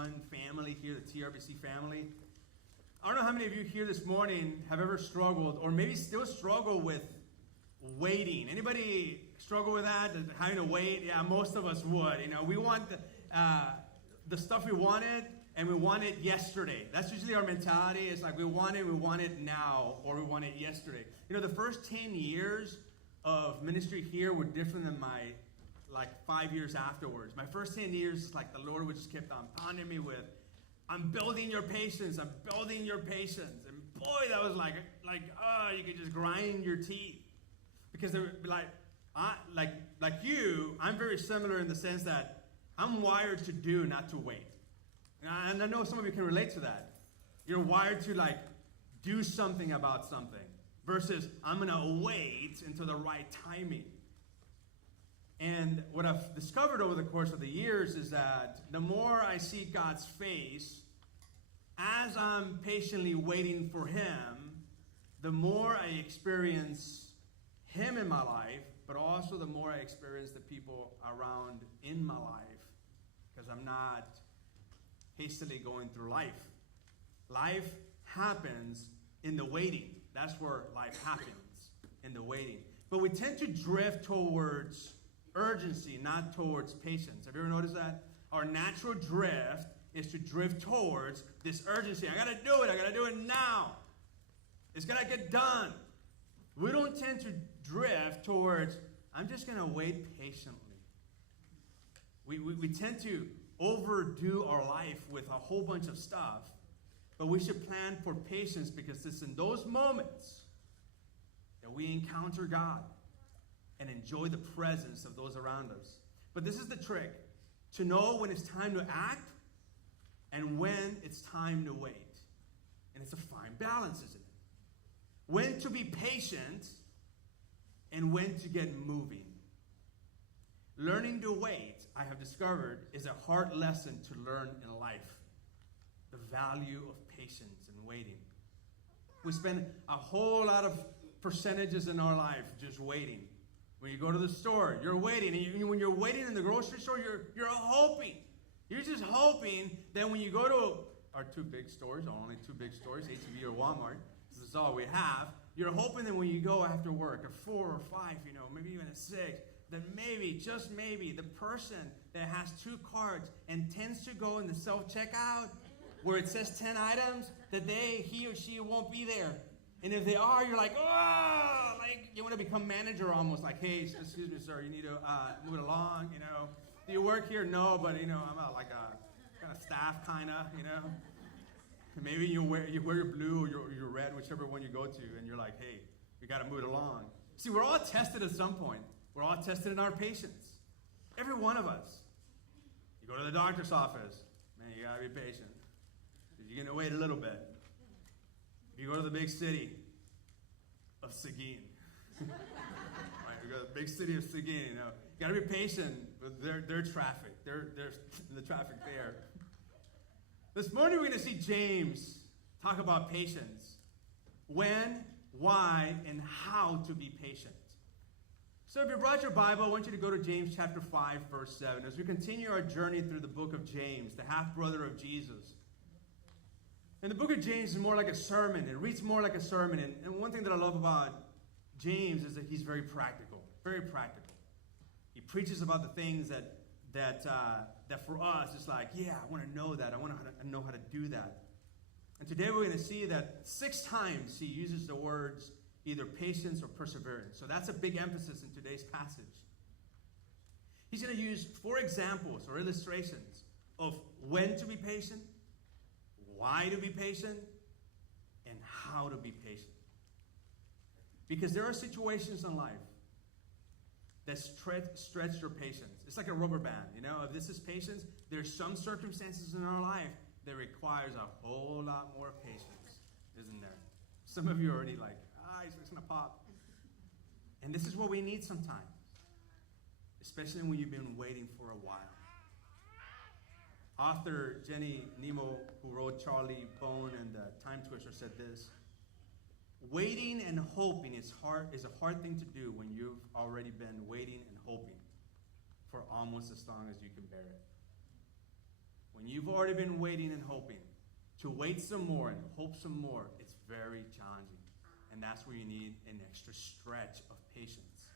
one family here, the TRBC family. I don't know how many of you here this morning have ever struggled or maybe still struggle with waiting. Anybody struggle with that, having to wait? Yeah, most of us would. We want the stuff we wanted, and we want it yesterday. That's usually our mentality. It's like we want it now, or we want it yesterday. The first 10 years of ministry here were different than my 5 years afterwards. My first 10 years, it's like the Lord would just kept on pounding me with, I'm building your patience. I'm building your patience. And boy, that was you could just grind your teeth. Because they were like you, I'm very similar in the sense that I'm wired to do, not to wait. And I know some of you can relate to that. You're wired to do something about something versus I'm going to wait until the right timing. And what I've discovered over the course of the years is that the more I seek God's face, as I'm patiently waiting for Him, the more I experience Him in my life, but also the more I experience the people around in my life, because I'm not hastily going through life. Life happens in the waiting. That's where life happens, in the waiting. But we tend to drift towards urgency, not towards patience. Have you ever noticed that? Our natural drift is to drift towards this urgency. I got to do it now. It's going to get done. We don't tend to drift towards, I'm just going to wait patiently. We tend to overdo our life with a whole bunch of stuff, but we should plan for patience because it's in those moments that we encounter God and enjoy the presence of those around us. But this is the trick, to know when it's time to act and when it's time to wait. And it's a fine balance, isn't it? When to be patient and when to get moving. Learning to wait, I have discovered, is a hard lesson to learn in life. The value of patience and waiting. We spend a whole lot of percentages in our life just waiting. When you go to the store, you're waiting. And when you're waiting in the grocery store, you're hoping. You're just hoping that when you go to our two big stores, only two big stores, H-E-B or Walmart, this is all we have, you're hoping that when you go after work, a 4 or 5, maybe even a 6, that maybe, just maybe, the person that has 2 cards and tends to go in the self-checkout where it says 10 items, that he or she won't be there. And if they are, you're like, oh, you want to become manager almost, like, hey, excuse me, sir, you need to move it along, Do you work here? No, but, I'm a kind of staff, Maybe you wear your blue or your red, whichever one you go to, and you're like, hey, we got to move it along. See, we're all tested at some point. We're all tested in our patience. Every one of us. You go to the doctor's office. Man, you got to be patient. You're going to wait a little bit. You go to the big city of Seguin. Right, you go to the big city of Seguin, you got to be patient with their traffic. There's the traffic there. This morning we're going to see James talk about patience. When, why, and how to be patient. So if you brought your Bible, I want you to go to James chapter 5, verse 7. As we continue our journey through the book of James, the half-brother of Jesus. And the book of James is more like a sermon. It reads more like a sermon. And one thing that I love about James is that he's very practical. Very practical. He preaches about the things that for us, it's like, yeah, I want to know that. I want to know how to do that. And today we're going to see that 6 times he uses the words either patience or perseverance. So that's a big emphasis in today's passage. He's going to use 4 examples or illustrations of when to be patient, why to be patient, and how to be patient. Because there are situations in life that stretch your patience. It's like a rubber band, If this is patience, there's some circumstances in our life that requires a whole lot more patience, isn't there? Some of you are already like, it's just going to pop. And this is what we need sometimes, especially when you've been waiting for a while. Author Jenny Nemo, who wrote Charlie Bone and Time Twister, said this: waiting and hoping is a hard thing to do when you've already been waiting and hoping for almost as long as you can bear it. when you've already been waiting and hoping, to wait some more and hope some more, it's very challenging. And that's where you need an extra stretch of patience,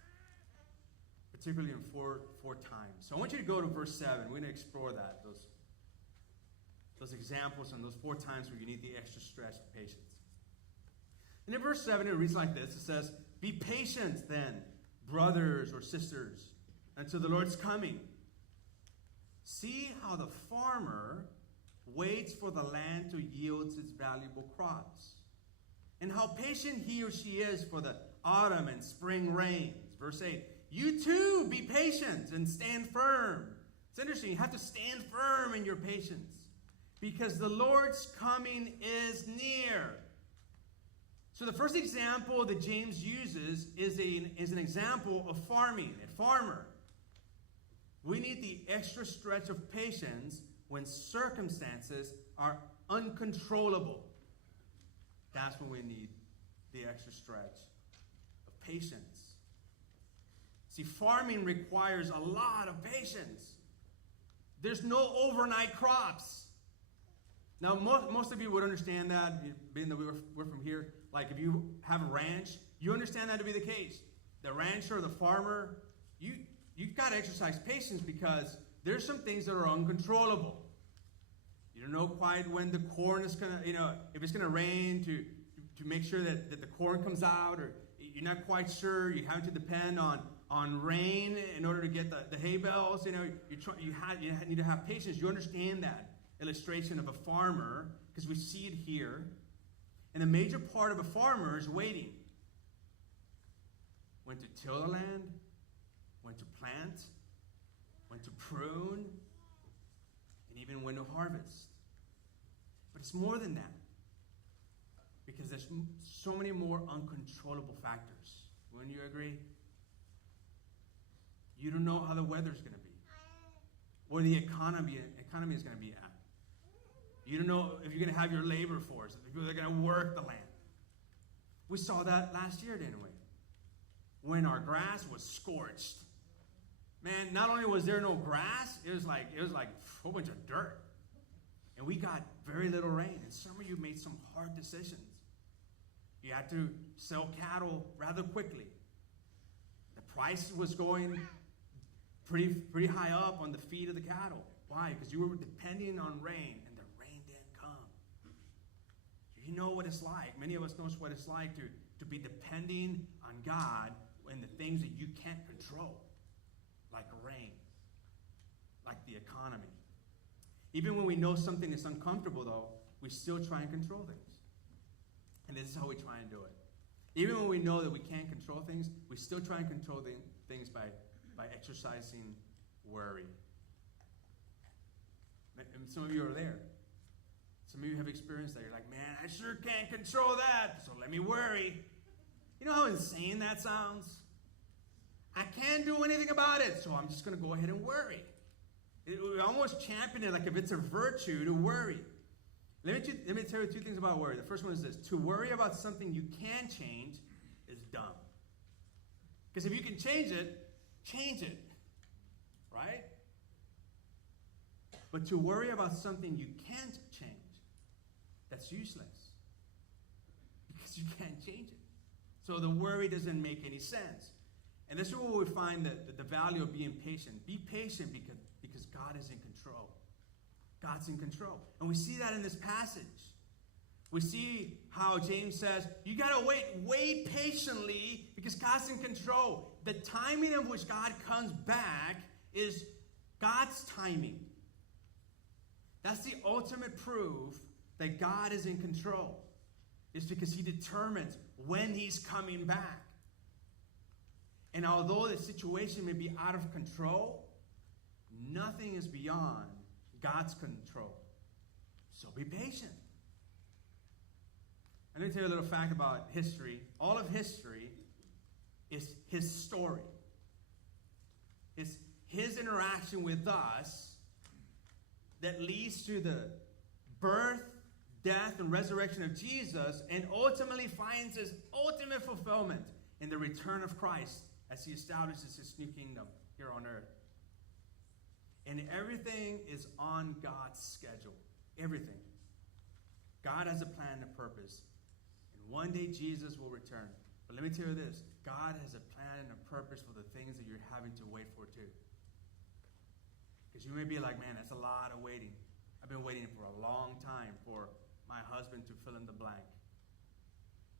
particularly in four times. So I want you to go to verse 7. We're going to explore that, those examples and those 4 times where you need the extra stretch of patience. And in verse 7, it reads like this. It says, "Be patient then, brothers or sisters, until the Lord's coming. See how the farmer waits for the land to yield its valuable crops, and how patient he or she is for the autumn and spring rains." Verse 8, "You too be patient and stand firm." It's interesting. You have to stand firm in your patience, because the Lord's coming is near. So the first example that James uses is an example of farming, a farmer. We need the extra stretch of patience when circumstances are uncontrollable. That's when we need the extra stretch of patience. See, farming requires a lot of patience. There's no overnight crops. Now, most of you would understand that, being that we're from here. Like, if you have a ranch, you understand that to be the case. The rancher or the farmer, you've got to exercise patience because there's some things that are uncontrollable. You don't know quite when the corn is going to, if it's going to rain to make sure that the corn comes out, or you're not quite sure. You have to depend on rain in order to get the hay bales. You need to have patience. You understand that illustration of a farmer because we see it here. And a major part of a farmer is waiting. When to till the land, when to plant, when to prune, and even when to harvest. But it's more than that, because there's so many more uncontrollable factors. Wouldn't you agree? You don't know how the weather's going to be, or the economy is going to be at. You don't know if you're going to have your labor force, if people are going to work the land. We saw that last year, didn't we? When our grass was scorched. Man, not only was there no grass, it was like a whole bunch of dirt. And we got very little rain. And some of you made some hard decisions. You had to sell cattle rather quickly. The price was going pretty high up on the feed of the cattle. Why? Because you were depending on rain, and the rain didn't come. You know what it's like. Many of us know what it's like to be depending on God in the things that you can't control, like rain, like the economy. Even when we know something is uncomfortable, though, we still try and control things. And this is how we try and do it. Even when we know that we can't control things, we still try and control things by exercising worry. And some of you are there. Some of you have experienced that. You're like, man, I sure can't control that, so let me worry. You know how insane that sounds? I can't do anything about it, so I'm just going to go ahead and worry. We almost champion it like if it's a virtue to worry. Let me tell you 2 things about worry. The first one is this. To worry about something you can change is dumb. Because if you can change it. Right? But to worry about something you can't change, that's useless. Because you can't change it. So the worry doesn't make any sense. And this is where we find the value of being patient. Be patient because God is in control. God's in control. And we see that in this passage. We see how James says, you got to wait patiently because God's in control. The timing of which God comes back is God's timing. That's the ultimate proof that God is in control. It's because he determines when he's coming back. And although the situation may be out of control, nothing is beyond God's control. So be patient. And let me tell you a little fact about history. All of history is his story. It's his interaction with us that leads to the birth, death, and resurrection of Jesus, and ultimately finds his ultimate fulfillment in the return of Christ as he establishes his new kingdom here on earth. And everything is on God's schedule. Everything. God has a plan and a purpose. And one day Jesus will return. But let me tell you this. God has a plan and a purpose for the things that you're having to wait for too. Because you may be like, man, that's a lot of waiting. I've been waiting for a long time for my husband to fill in the blank.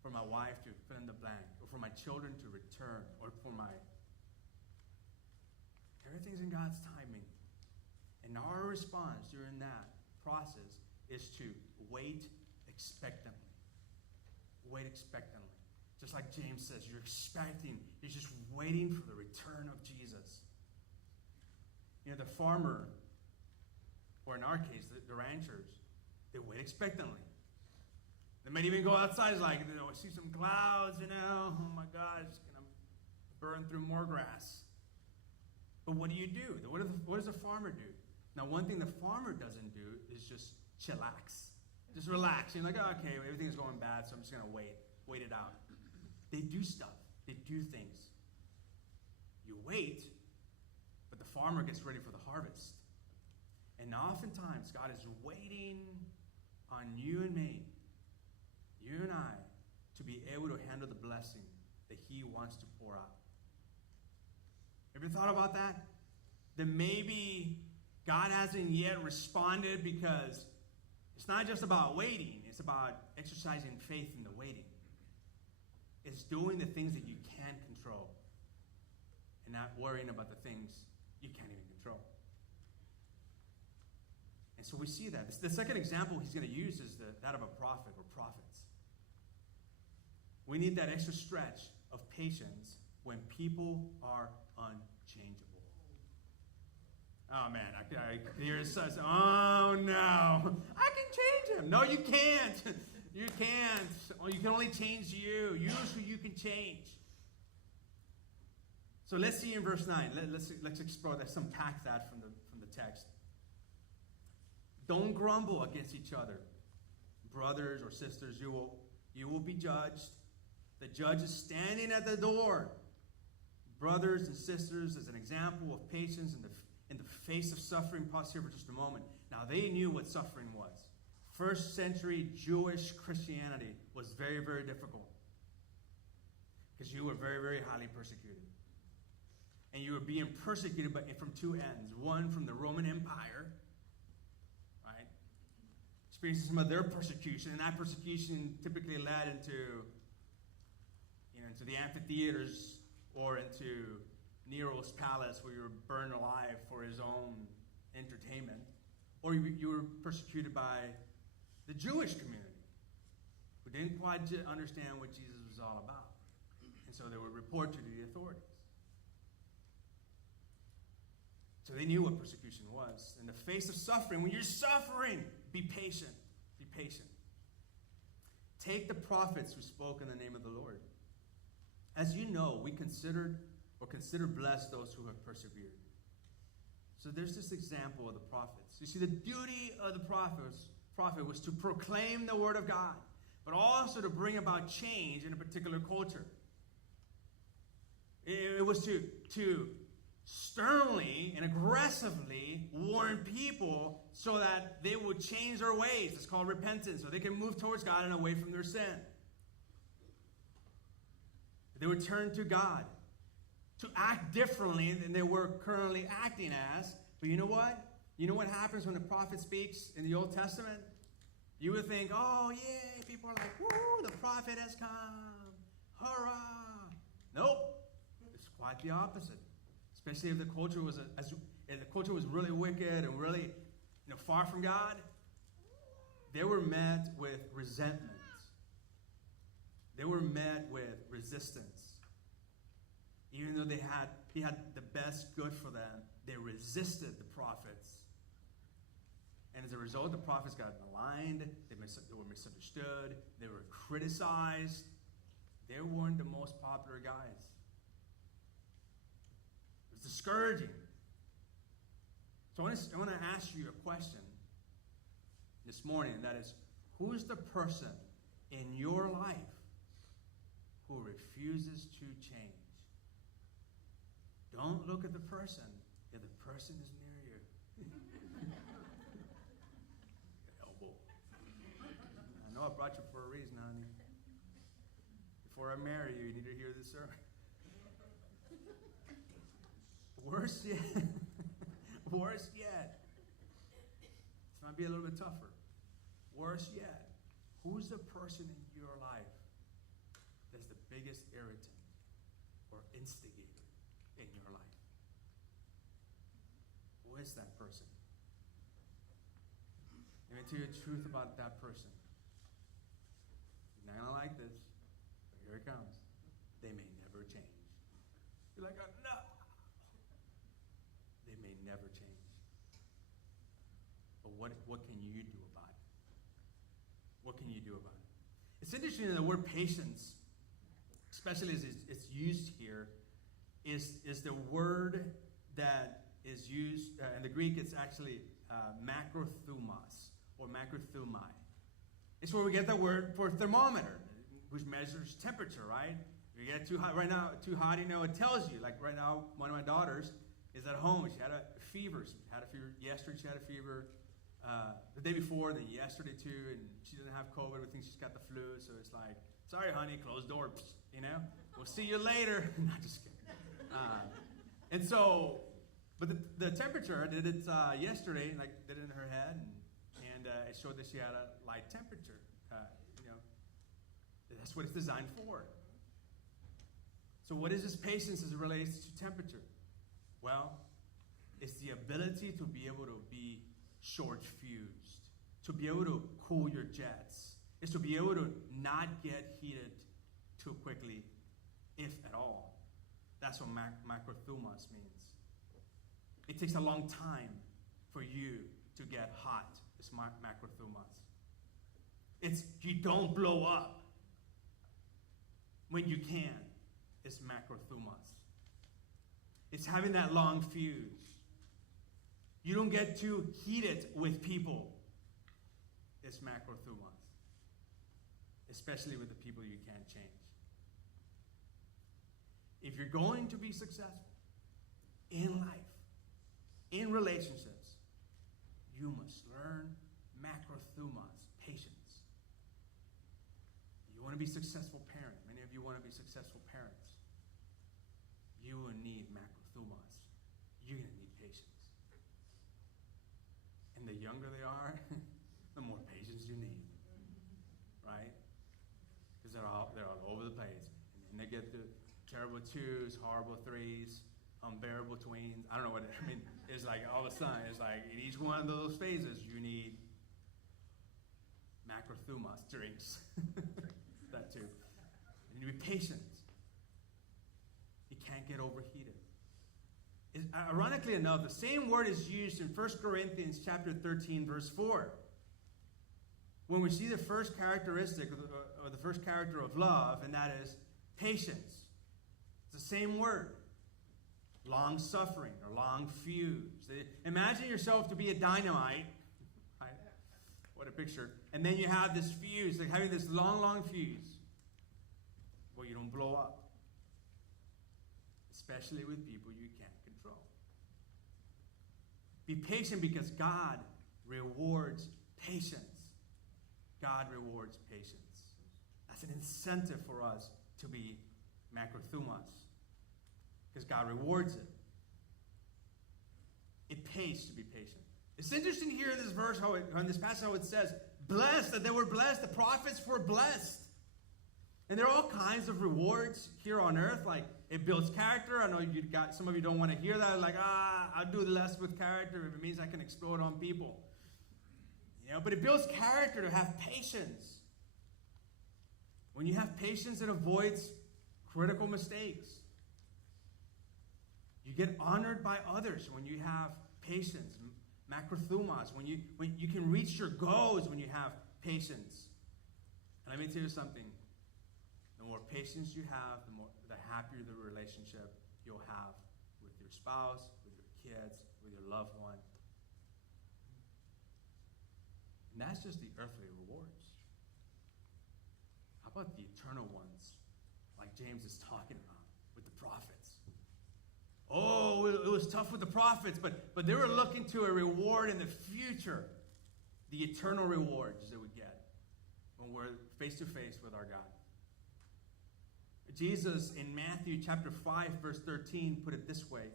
For my wife to fill in the blank. Or for my children to return. Or for my... Everything's in God's timing. And our response during that process is to wait expectantly. Wait expectantly. Just like James says, you're expecting, you're just waiting for the return of Jesus. You know, the farmer, or in our case, the ranchers, they wait expectantly. They might even go outside, like, see some clouds, oh my God, it's going to burn through more grass. But what do you do? What does a farmer do? Now, one thing the farmer doesn't do is just chillax. Just relax. You're like, oh, okay, everything's going bad, so I'm just going to wait it out. They do stuff. They do things. You wait, but the farmer gets ready for the harvest. And oftentimes, God is waiting on you and me, you and I, to be able to handle the blessing that He wants to pour out. Have you thought about that? That maybe God hasn't yet responded because it's not just about waiting. It's about exercising faith in the waiting. It's doing the things that you can control and not worrying about the things you can't even control. And so we see that. The second example he's going to use is that of a prophet or prophets. We need that extra stretch of patience when people are unchangeable. Oh, man, I hear it says, oh, no, I can change him. No, you can't. You can't. Well, you can only change you. Use who you can change. So let's see in verse 9. Let's explore that. Let's unpack that from the text. Don't grumble against each other. Brothers or sisters, you will be judged. The judge is standing at the door. Brothers and sisters, as an example of patience in the face of suffering. Pause here for just a moment. Now, they knew what suffering was. First century Jewish Christianity was very, very difficult. Because you were very, very highly persecuted. And you were being persecuted from two ends. One, from the Roman Empire, right? Experiencing some of their persecution. And that persecution typically led into the amphitheaters or into Nero's palace, where you were burned alive for his own entertainment. Or you were persecuted by the Jewish community, who didn't quite understand what Jesus was all about. And so they would report to the authorities. So they knew what persecution was. In the face of suffering, when you're suffering, be patient. Be patient. Take the prophets who spoke in the name of the Lord. As you know, we consider blessed those who have persevered. So there's this example of the prophets. You see, the duty of the prophet was to proclaim the word of God, but also to bring about change in a particular culture. It was to sternly and aggressively warn people so that they would change their ways. It's called repentance, so they can move towards God and away from their sin. They would turn to God, to act differently than they were currently acting as. But you know what? You know what happens when the prophet speaks in the Old Testament? You would think, oh, yay, people are like, woo, the prophet has come. Hurrah. Nope. It's quite the opposite. Especially if the culture was really wicked and really far from God. They were met with resentment. They were met with resistance. Even though he had the best good for them, they resisted the prophets. And as a result, the prophets got maligned. They were misunderstood. They were criticized. They weren't the most popular guys. It was discouraging. So I want to ask you a question this morning. That is, who's the person in your life who refuses to change? Don't look at the person if the person is near you. Elbow. I know I brought you for a reason, honey. Before I marry you, you need to hear this sermon. Worse yet. Worse yet. This might be a little bit tougher. Worse yet. Who's the person in your life that's the biggest irritant or instigator in your life? Who is that person? Let me tell you the truth about that person. You're not going to like this, but here it comes. They may never change. You're like, oh, no. They may never change. But what can you do about it? What can you do about it? It's interesting that the word patience, especially as it's used here, is the word that is used, in the Greek it's actually makrothumos, or makrothumai. It's where we get the word for thermometer, which measures temperature, right? If you get too hot, right now, too hot, it tells you. Like right now, one of my daughters is at home. She had a fever. She had a fever yesterday. She had a fever the day before, then yesterday too, and she doesn't have COVID. We think she's got the flu, so it's like, sorry, honey, closed door. We'll see you later. Not just kidding. And so, but the temperature, I did it yesterday, and did it in her head, and it showed that she had a light temperature. That's what it's designed for. So what is this patience as it relates to temperature? Well, it's the ability to be able to be short-fused, to be able to cool your jets. It's to be able to not get heated too quickly, if at all. That's what makrothumos means. It takes a long time for you to get hot. It's makrothumos. It's you don't blow up when you can. It's makrothumos. It's having that long fuse. You don't get too heated with people. It's makrothumos. Especially with the people you can't change. If you're going to be successful in life, in relationships, you must learn makrothumos, patience. You want to be a successful parent. Many of you want to be successful parents. You will need makrothumos. You're going to need patience. And the younger they are, the more patience you need. Right? Because they're all over the place. And they get the terrible twos, horrible threes, unbearable tweens. I don't know what I mean. It's like all of a sudden, it's like in each one of those phases, you need makrothumos drinks. That too. And you be patient. You can't get overheated. Ironically enough, the same word is used in 1 Corinthians chapter 13, verse 4. When we see the first characteristic or the first character of love, and that is patience. It's the same word. Long suffering or long fuse. Imagine yourself to be a dynamite. Right? What a picture. And then you have this fuse, like having this long fuse where you don't blow up. Especially with people you can't control. Be patient because God rewards patience. God rewards patience. That's an incentive for us to be makrothumos. Because God rewards it. It pays to be patient. It's interesting here in this verse, in this passage, how it says, blessed, that they were blessed, the prophets were blessed. And there are all kinds of rewards here on earth, like it builds character. I know some of you don't want to hear that, like, I'll do less with character if it means I can explode on people. But it builds character to have patience. When you have patience, it avoids critical mistakes. You get honored by others when you have patience, makrothumos, when you can reach your goals when you have patience. And let me tell you something. The more patience you have, the happier the relationship you'll have with your spouse, with your kids, with your loved one. And that's just the earthly rewards. How about the eternal ones, like James is talking about with the prophets? Oh, it was tough with the prophets, but they were looking to a reward in the future, the eternal rewards that we get when we're face to face with our God. Jesus in Matthew chapter 5, verse 13, put it this way.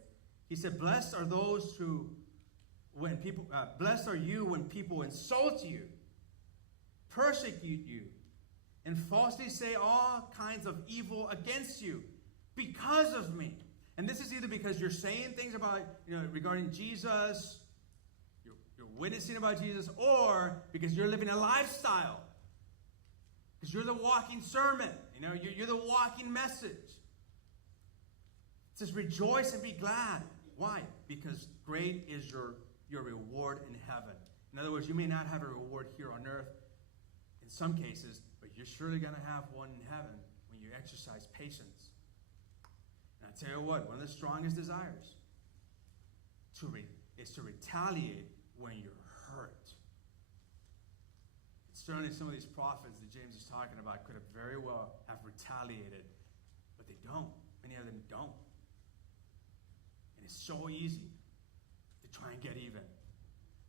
He said, blessed are you when people insult you, persecute you, and falsely say all kinds of evil against you because of me. And this is either because you're saying things about, regarding Jesus, you're witnessing about Jesus, or because you're living a lifestyle. Because you're the walking sermon. You're the walking message. It says, rejoice and be glad. Why? Because great is your reward in heaven. In other words, you may not have a reward here on earth in some cases, but you're surely going to have one in heaven when you exercise patience. And I tell you what, one of the strongest desires is to retaliate when you're hurt. Certainly some of these prophets that James is talking about could have very well have retaliated, but they don't. Many of them don't. And it's so easy to try and get even,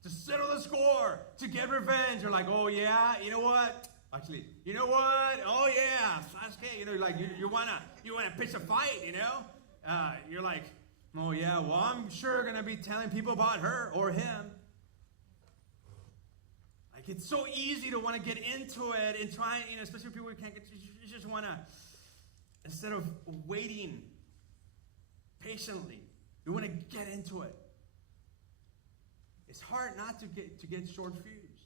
to settle the score, to get revenge. You're like, oh yeah, you know what? Actually, you know what? Oh yeah, okay. You wanna pitch a fight. You're like, oh yeah, well I'm sure gonna be telling people about her or him. It's so easy to want to get into it and try, especially people who can't get, you just want to, instead of waiting patiently, you want to get into it. It's hard not to get short fused.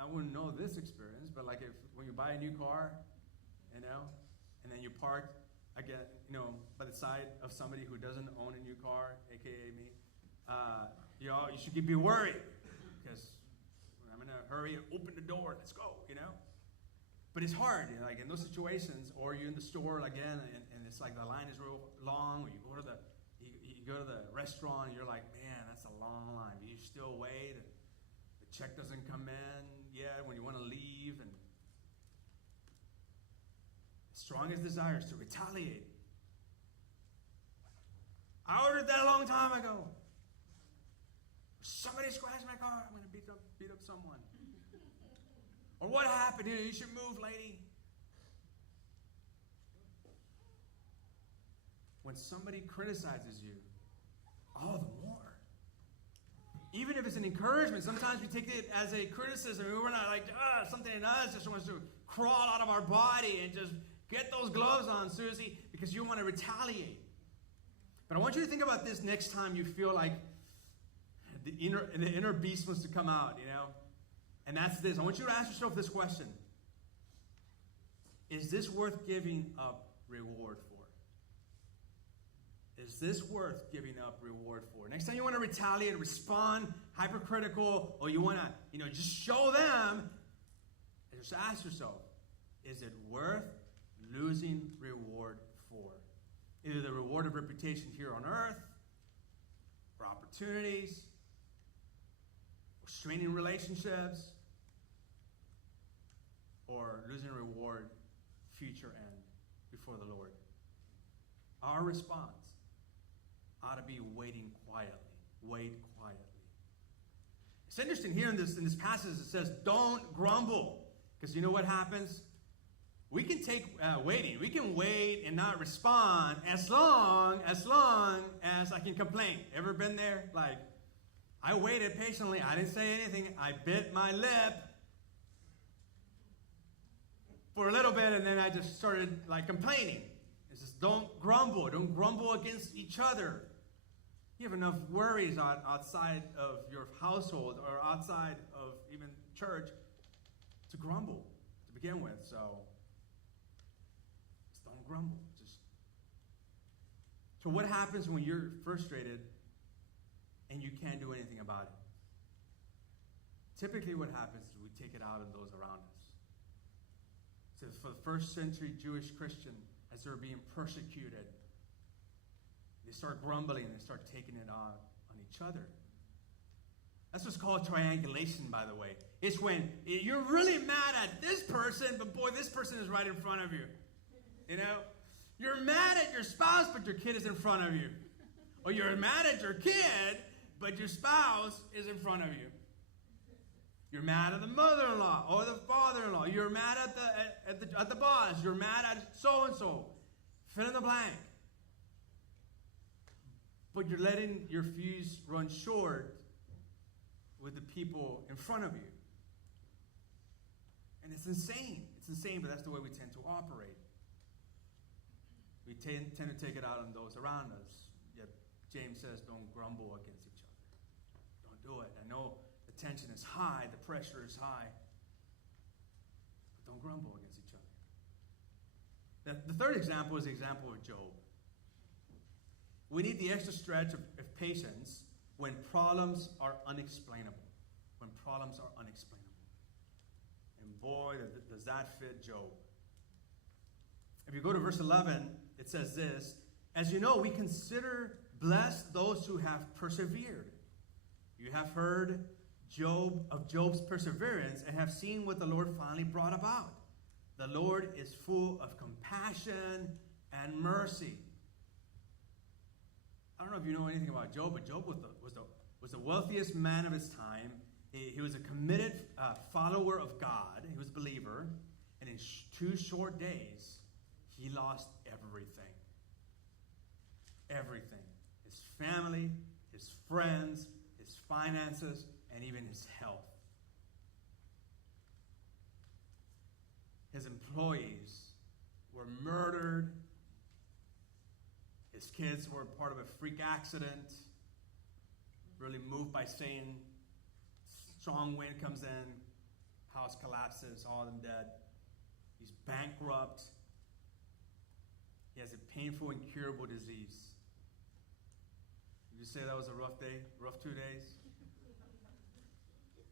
I wouldn't know this experience, but when you buy a new car, and then you park again, by the side of somebody who doesn't own a new car, aka me, you should be worried because I'm in a hurry, open the door, let's go, But it's hard, in those situations, or you're in the store again, and it's like the line is real long, or you go to the restaurant, and you're like, man, that's a long line. But you still wait, and the check doesn't come in yet when you want to leave, and the strongest desire is to retaliate. I ordered that a long time ago. Somebody scratched my car, I'm going to beat up someone. Or what happened here? You should move, lady. When somebody criticizes you, all the more. Even if it's an encouragement, sometimes we take it as a criticism. We're not like, something in us just wants to crawl out of our body and just get those gloves on, Susie, because you want to retaliate. But I want you to think about this next time you feel like the inner beast wants to come out, And that's this. I want you to ask yourself this question. Is this worth giving up reward for? Is this worth giving up reward for? Next time you want to retaliate, respond, hypercritical, or you want to, just show them, just ask yourself, is it worth losing reward for? Either the reward of reputation here on earth, or opportunities, straining relationships, or losing reward, future end before the Lord. Our response ought to be waiting quietly. Wait quietly. It's interesting here in this passage it says, don't grumble. Because you know what happens? We can take waiting. We can wait and not respond as long as I can complain. Ever been there? I waited patiently. I didn't say anything. I bit my lip for a little bit, and then I just started complaining. It says, don't grumble. Don't grumble against each other. You have enough worries outside of your household or outside of even church to grumble to begin with. So just don't grumble. So what happens when you're frustrated and you can't do anything about it? Typically what happens is we take it out on those around us. So for the first century Jewish Christian, as they're being persecuted, they start grumbling and they start taking it out on each other. That's what's called triangulation, by the way. It's when you're really mad at this person, but boy, this person is right in front of you. You're mad at your spouse, but your kid is in front of you. Or you're mad at your kid, but your spouse is in front of you. You're mad at the mother-in-law or the father-in-law. You're mad at the boss. You're mad at so-and-so. Fill in the blank. But you're letting your fuse run short with the people in front of you. And it's insane. It's insane, but that's the way we tend to operate. We tend to take it out on those around us. Yet James says, don't grumble against each other. Don't do it. I know the tension is high, the pressure is high. But don't grumble against each other. The third example is the example of Job. We need the extra stretch of patience when problems are unexplainable. When problems are unexplainable. And boy, does that fit Job. If you go to verse 11, it says this, as you know, we consider blessed those who have persevered. You have heard of Job's perseverance and have seen what the Lord finally brought about. The Lord is full of compassion and mercy. I don't know if you know anything about Job, but Job was the wealthiest man of his time. He was a committed follower of God. He was a believer. And in 2 short days, he lost everything. Everything. His family, his friends, his finances, and even his health. His employees were murdered. His kids were part of a freak accident. Really moved by Satan. Strong wind comes in. House collapses. All of them dead. He's bankrupt. He has a painful, incurable disease. Would you say that was a rough day? Rough 2 days?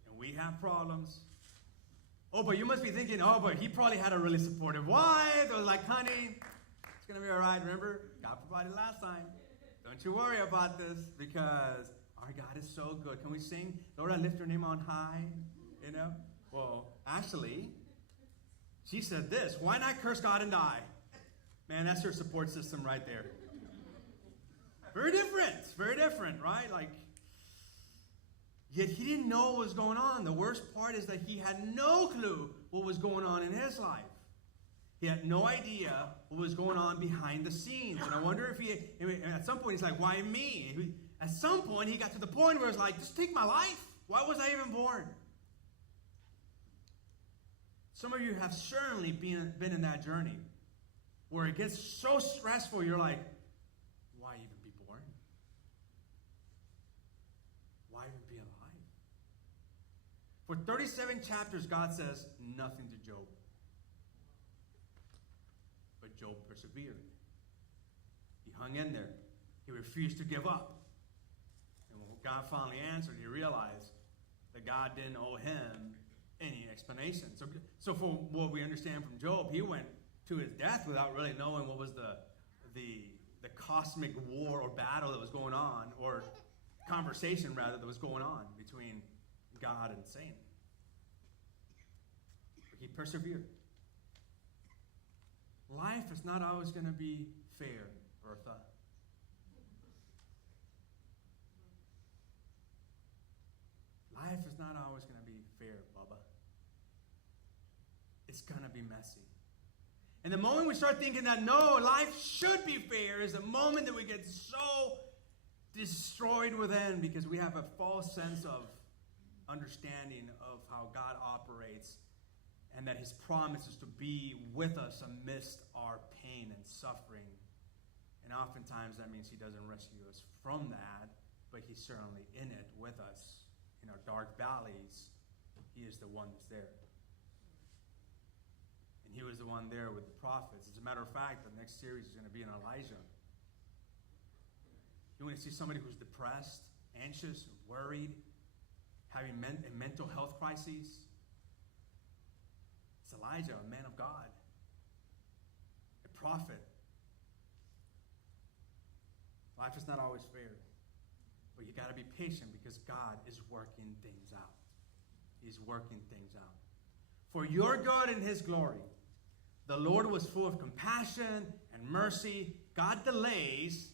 And we have problems. Oh, but you must be thinking, oh, but he probably had a really supportive wife. It was like, honey, it's going to be all right. Remember, God provided last time. Don't you worry about this because our God is so good. Can we sing, Lord, I lift your name on high? You know? Well, actually, she said this, why not curse God and die? Man, that's your support system right there. Very different, right? Like, yet he didn't know what was going on. The worst part is that he had no clue what was going on in his life. He had no idea what was going on behind the scenes. And I wonder if at some point he's like, why me? At some point he got to the point where it's like, just take my life. Why was I even born? Some of you have certainly been in that journey where it gets so stressful, you're like, why even be born? Why even be alive? For 37 chapters, God says nothing to Job. But Job persevered. He hung in there. He refused to give up. And when God finally answered, he realized that God didn't owe him any explanation. So from what we understand from Job, he went to his death without really knowing what was the cosmic war or battle that was going on, or conversation rather that was going on between God and Satan. But he persevered. Life is not always going to be fair, Bertha. Life is not always going to be fair, Bubba. It's going to be messy. And the moment we start thinking that, no, life should be fair, is the moment that we get so destroyed within because we have a false sense of understanding of how God operates and that his promise is to be with us amidst our pain and suffering. And oftentimes that means he doesn't rescue us from that, but he's certainly in it with us. In our dark valleys, he is the one that's there. And he was the one there with the prophets. As a matter of fact, the next series is going to be on Elijah. You want to see somebody who's depressed, anxious, worried, having a mental health crisis? It's Elijah, a man of God, a prophet. Life is not always fair, but you got to be patient because God is working things out. He's working things out for your good and his glory. The Lord was full of compassion and mercy. God's delays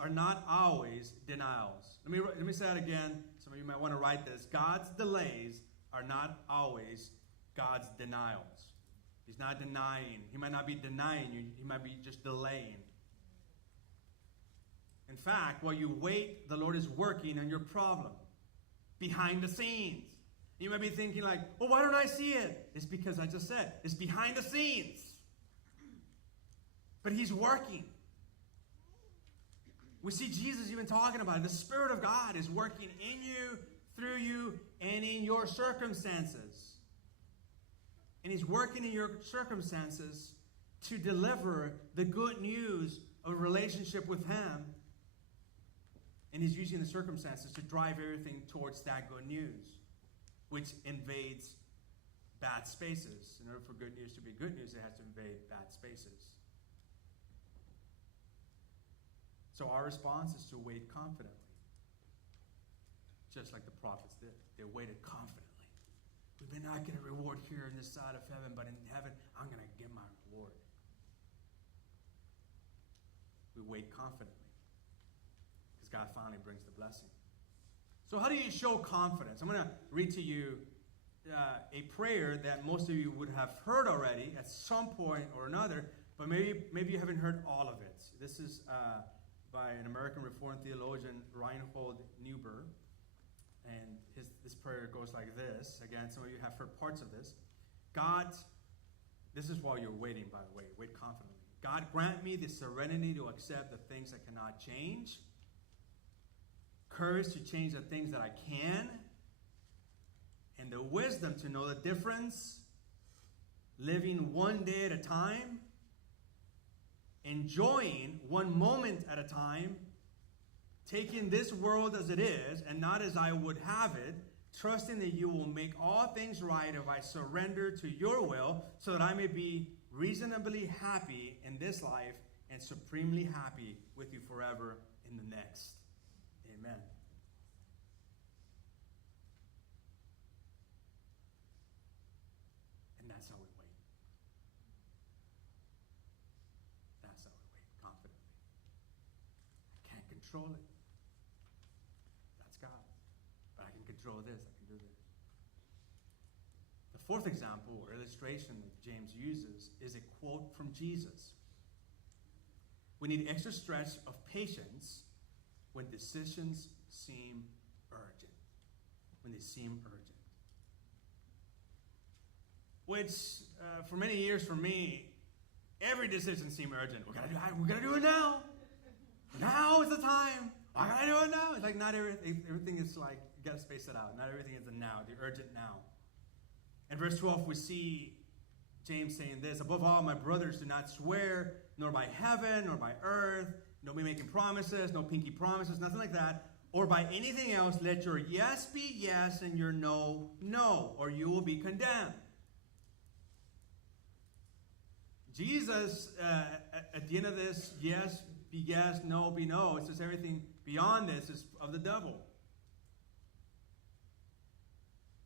are not always denials. Let me say that again. Some of you might want to write this. God's delays are not always God's denials. He's not denying. He might not be denying you. He might be just delaying. In fact, while you wait, the Lord is working on your problem behind the scenes. You might be thinking like, well, why don't I see it? It's because I just said, it's behind the scenes. But He's working. We see Jesus even talking about it. The Spirit of God is working in you, through you, and in your circumstances. And He's working in your circumstances to deliver the good news of a relationship with Him. And He's using the circumstances to drive everything towards that good news, which invades bad spaces. In order for good news to be good news, it has to invade bad spaces. So our response is to wait confidently, just like the prophets did. They waited confidently. We may not get a reward here in this side of heaven, but in heaven, I'm going to get my reward. We wait confidently because God finally brings the blessing. So how do you show confidence? I'm going to read to you a prayer that most of you would have heard already at some point or another, but maybe you haven't heard all of it. This is by an American Reformed theologian, Reinhold Niebuhr. And this prayer goes like this. Again, some of you have heard parts of this. God, this is while you're waiting, by the way. Wait confidently. God, grant me the serenity to accept the things that cannot change, courage to change the things that I can, and the wisdom to know the difference, living one day at a time, enjoying one moment at a time, taking this world as it is and not as I would have it, trusting that you will make all things right if I surrender to your will so that I may be reasonably happy in this life and supremely happy with you forever in the next. Amen. And that's how we wait. That's how we wait, confidently. I can't control it. That's God. But I can control this. I can do this. The fourth example or illustration that James uses is a quote from Jesus. We need extra stretch of patience when decisions seem urgent. When they seem urgent. Which, for many years for me, every decision seemed urgent. We gotta do it now. Now is the time. I gotta do it now. It's like not everything is like, you gotta space it out. Not everything is the now, the urgent now. In verse 12, we see James saying this, above all, my brothers, do not swear, nor by heaven, nor by earth, no be making promises, no pinky promises, nothing like that, or by anything else, let your yes be yes and your no, no, or you will be condemned. Jesus, at the end of this, yes be yes, no be no. It says everything beyond this is of the devil.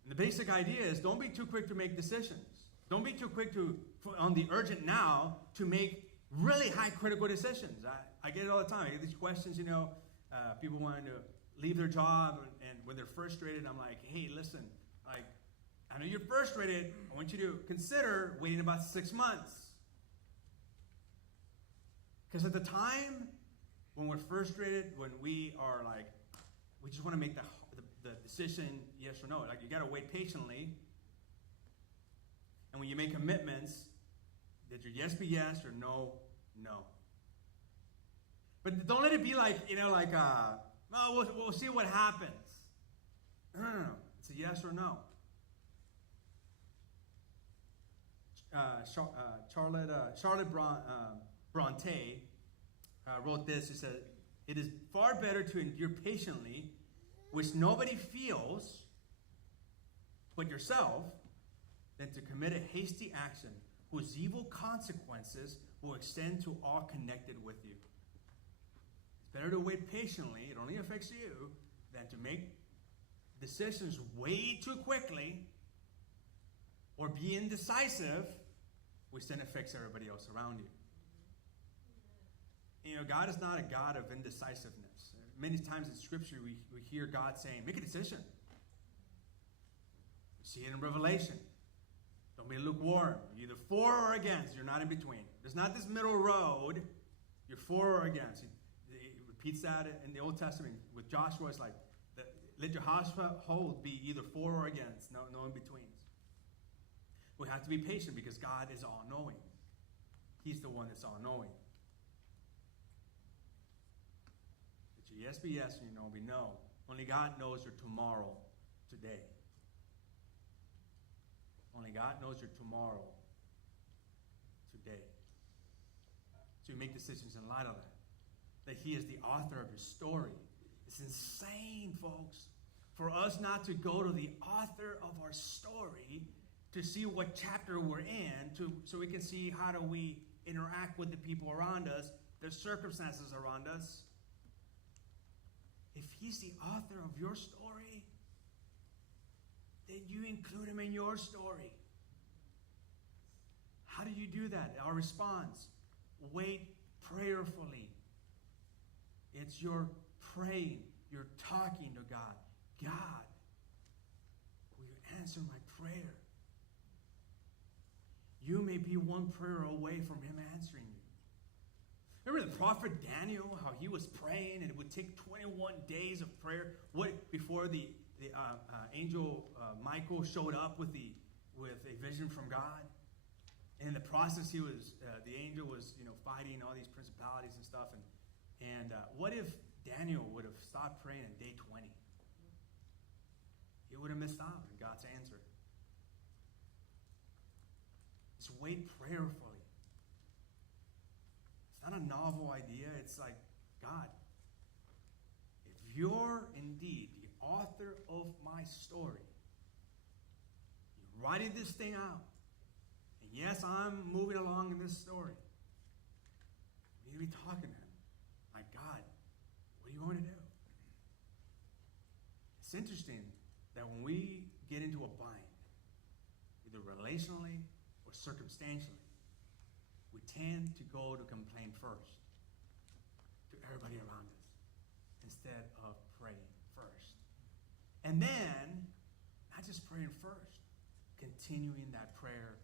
And the basic idea is don't be too quick to make decisions. Don't be too quick on the urgent now to make really high critical decisions. I get it all the time. I get these questions, people wanting to leave their job, and when they're frustrated, I'm like, hey, listen, I know you're frustrated. I want you to consider waiting about 6 months. Because at the time when we're frustrated, when we are like, we just want to make the decision yes or no. Like, you got to wait patiently. And when you make commitments, that your yes be yes or no, no. But don't let it be like, we'll see what happens. No. It's a yes or no. Charlotte Bronte wrote this. She said, it is far better to endure patiently, which nobody feels but yourself, than to commit a hasty action whose evil consequences will extend to all connected with you. It's better to wait patiently, it only affects you, than to make decisions way too quickly or be indecisive which then affects everybody else around you. You know, God is not a God of indecisiveness. Many times in Scripture, we hear God saying, make a decision. We see it in Revelation. Don't be lukewarm. You're either for or against. You're not in between. There's not this middle road. You're for or against. It repeats that in the Old Testament. With Joshua, it's like, let your household be either for or against. No in-betweens. We have to be patient because God is all-knowing. He's the one that's all-knowing. Let your yes be yes and your no be no. Only God knows your tomorrow today. Only God knows your tomorrow today. So you make decisions in light of that. That He is the author of your story. It's insane, folks, for us not to go to the author of our story to see what chapter we're in, so we can see how do we interact with the people around us, the circumstances around us. If He's the author of your story, then you include Him in your story. How do you do that? Our response, wait prayerfully. It's your praying. You're talking to God. God, will you answer my prayer? You may be one prayer away from Him answering you. Remember the prophet Daniel, how he was praying, and it would take 21 days of prayer before the angel Michael showed up with a vision from God. And in the process, the angel was fighting all these principalities and stuff. And what if Daniel would have stopped praying on day 20? He would have missed out on God's answer. Just wait prayerfully. It's not a novel idea. It's like, God, if you're indeed the author of my story, you're writing this thing out, and yes, I'm moving along in this story, we need to be talking to Him. My God, what do you want me to do? It's interesting that when we get into a bind, either relationally or circumstantially, we tend to go to complain first to everybody around us instead of praying first. And then, not just praying first, continuing that prayer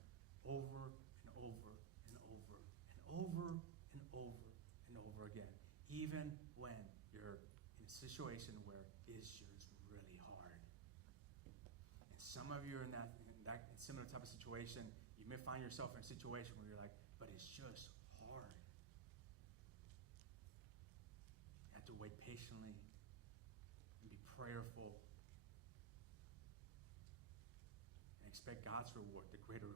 over and over and over and over and over and over again, even when you're in a situation where it's just really hard. And some of you are in that similar type of situation. You may find yourself in a situation where you're like, but it's just hard. You have to wait patiently and be prayerful and expect God's reward, the greater